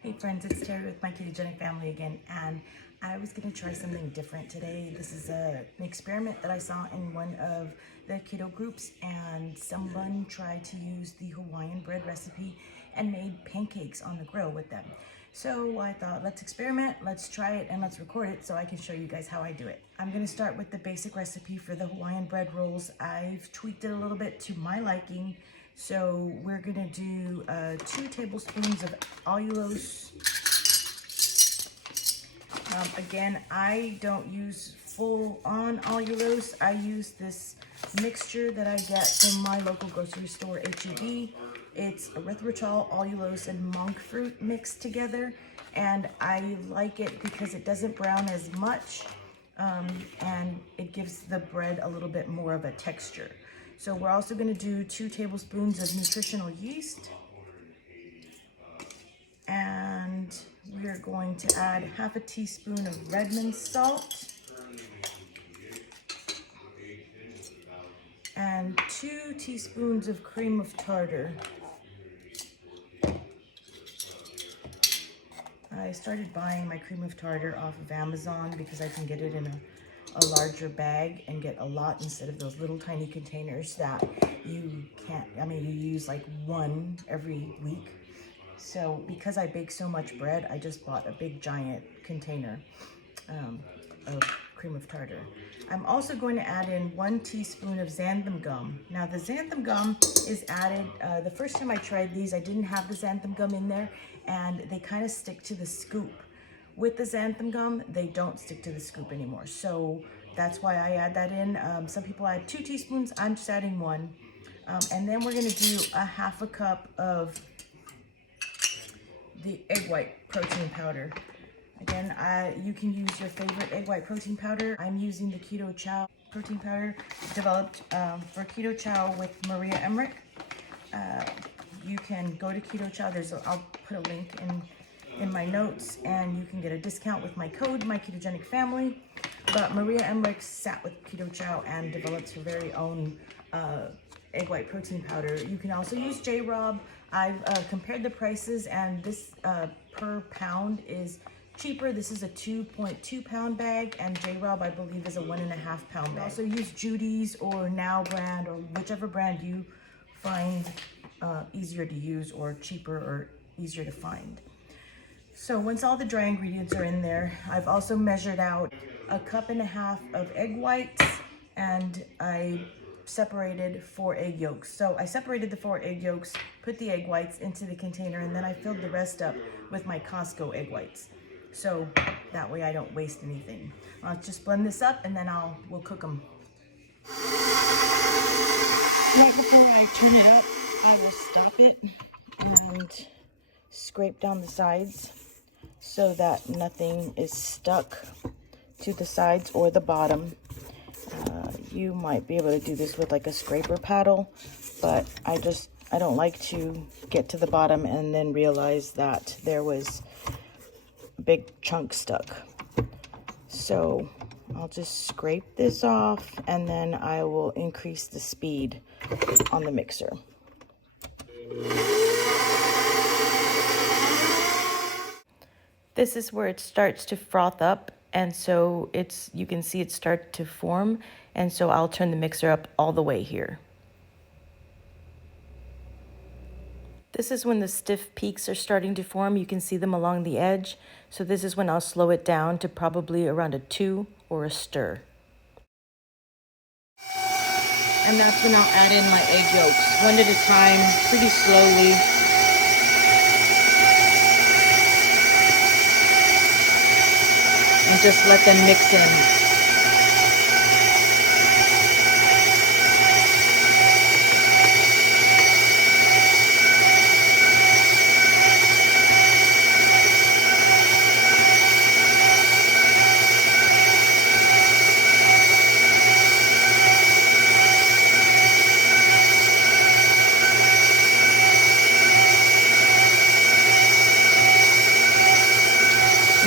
Hey friends, it's Terry with my ketogenic family again, and I was going to try something different today. This is an experiment that I saw in one of the keto groups, and someone tried to use the Hawaiian bread recipe and made pancakes on the grill with them. So I thought, let's experiment, let's try it, and let's record it so I can show you guys how I do it. I'm going to start with the basic recipe for the Hawaiian bread rolls. I've tweaked it a little bit to my liking. So we're gonna do 2 tablespoons of allulose. Again, I don't use full on allulose. I use this mixture that I get from my local grocery store, HEB. It's erythritol, allulose, and monk fruit mixed together. And I like it because it doesn't brown as much and it gives the bread a little bit more of a texture. So we're also going to do 2 tablespoons of nutritional yeast, and we're going to add half a teaspoon of Redmond salt and 2 teaspoons of cream of tartar. I started buying my cream of tartar off of Amazon because I can get it in a larger bag and get a lot instead of those little tiny containers that you can't, you use like 1 every week. So because I bake so much bread, I just bought a big giant container of cream of tartar. I'm also going to add in 1 teaspoon of xanthum gum. Now the xanthum gum is added, the first time I tried these, I didn't have the xanthum gum in there, and they kind of stick to the scoop. With the xanthum gum, they don't stick to the scoop anymore. So that's why I add that in. Some people add 2 teaspoons, I'm just adding 1. And then we're gonna do a half a cup of the egg white protein powder. Again, you can use your favorite egg white protein powder. I'm using the Keto Chow protein powder developed for Keto Chow with Maria Emmerich. You can go to Keto Chow. I'll put a link in my notes, and you can get a discount with my code, my ketogenic family. But Maria Emmerich sat with Keto Chow and developed her very own egg white protein powder. You can also use J-Rob. I've compared the prices, and this per pound is cheaper. This is a 2.2 pound bag, and J-Rob I believe is a 1.5 pound bag. Also use Judy's or Now brand, or whichever brand you find easier to use or cheaper or easier to find. So once all the dry ingredients are in there, I've also measured out 1.5 cups of egg whites, and I separated 4 egg yolks. So I separated the 4 egg yolks, put the egg whites into the container, and then I filled the rest up with my Costco egg whites. So that way I don't waste anything. I'll just blend this up, and then we'll cook them. Right before I turn it up, I will stop it and scrape down the sides so that nothing is stuck to the sides or the bottom. You might be able to do this with like a scraper paddle, but I don't like to get to the bottom and then realize that there was a big chunk stuck. So I'll just scrape this off, and then I will increase the speed on the mixer. This is where it starts to froth up, and so you can see it start to form, and so I'll turn the mixer up all the way here. This is when the stiff peaks are starting to form. You can see them along the edge. So this is when I'll slow it down to probably around a 2 or a stir. And that's when I'll add in my egg yolks, 1 at a time, pretty slowly. And just let them mix in.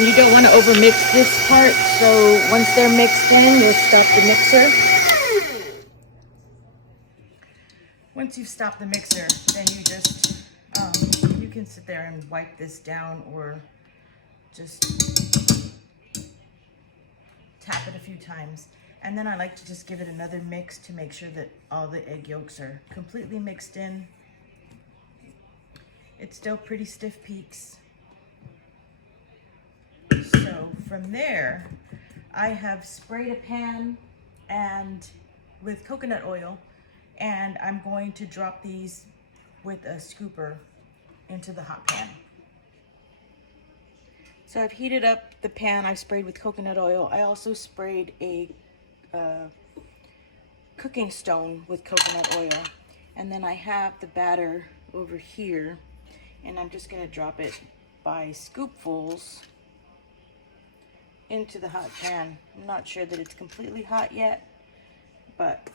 You don't want to overmix this part, so once they're mixed in, you'll stop the mixer. Once you've stopped the mixer, then you can sit there and wipe this down or just tap it a few times. And then I like to just give it another mix to make sure that all the egg yolks are completely mixed in. It's still pretty stiff peaks. So from there, I have sprayed a pan and with coconut oil, and I'm going to drop these with a scooper into the hot pan. So I've heated up the pan. I've sprayed with coconut oil. I also sprayed a cooking stone with coconut oil. And then I have the batter over here, and I'm just gonna drop it by scoopfuls into the hot pan. I'm not sure that it's completely hot yet, but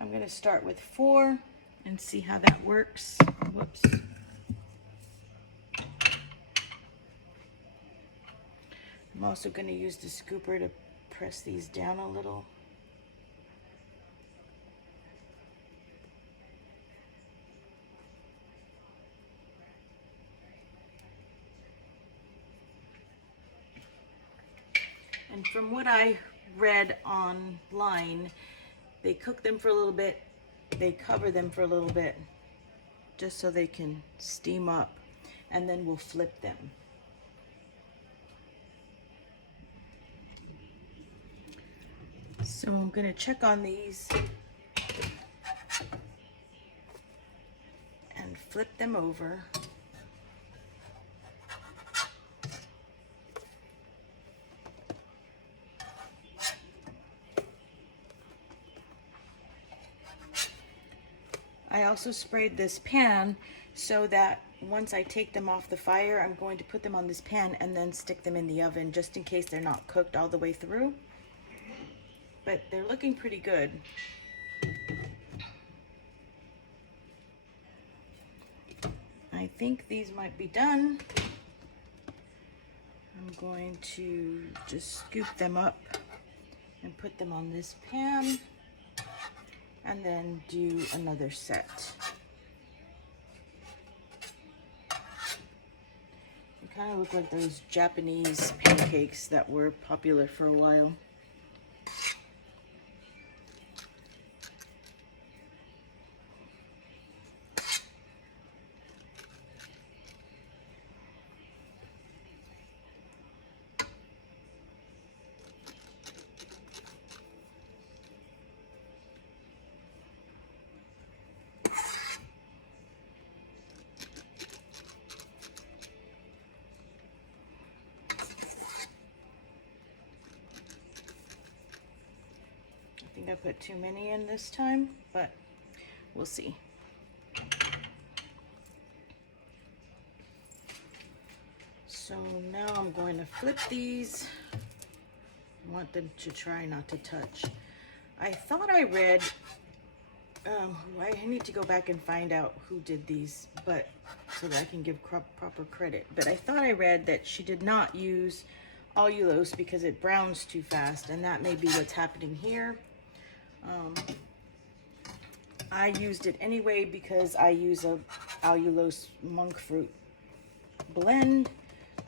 I'm gonna start with 4 and see how that works. Whoops. I'm also going to use the scooper to press these down a little. And from what I read online, they cook them for a little bit, they cover them for a little bit, just so they can steam up, and then we'll flip them. So I'm gonna check on these and flip them over. I also sprayed this pan so that once I take them off the fire, I'm going to put them on this pan and then stick them in the oven just in case they're not cooked all the way through. But they're looking pretty good. I think these might be done. I'm going to just scoop them up and put them on this pan, and then do another set. They kind of look like those Japanese pancakes that were popular for a while. I think I put too many in this time, but we'll see. So now I'm going to flip these. I want them to try not to touch. I thought I read, I need to go back and find out who did these, but so that I can give proper credit. But I thought I read that she did not use allulose because it browns too fast, and that may be what's happening here. I used it anyway because I use a allulose monk fruit blend,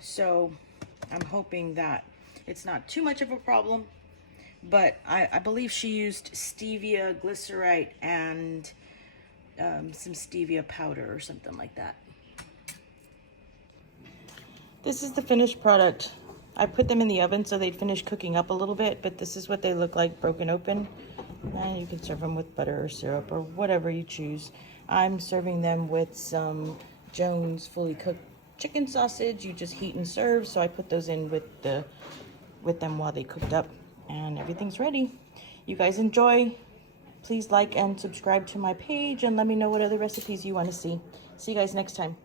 so I'm hoping that it's not too much of a problem. But I believe she used stevia glycerite and some stevia powder or something like that. This is the finished product. I put them in the oven so they'd finish cooking up a little bit, but this is what they look like broken open. And you can serve them with butter or syrup or whatever you choose. I'm serving them with some Jones fully cooked chicken sausage. You just heat and serve, so I put those in with them while they cooked up, and everything's ready. You guys enjoy. Please like and subscribe to my page and let me know what other recipes you want to see. See you guys next time.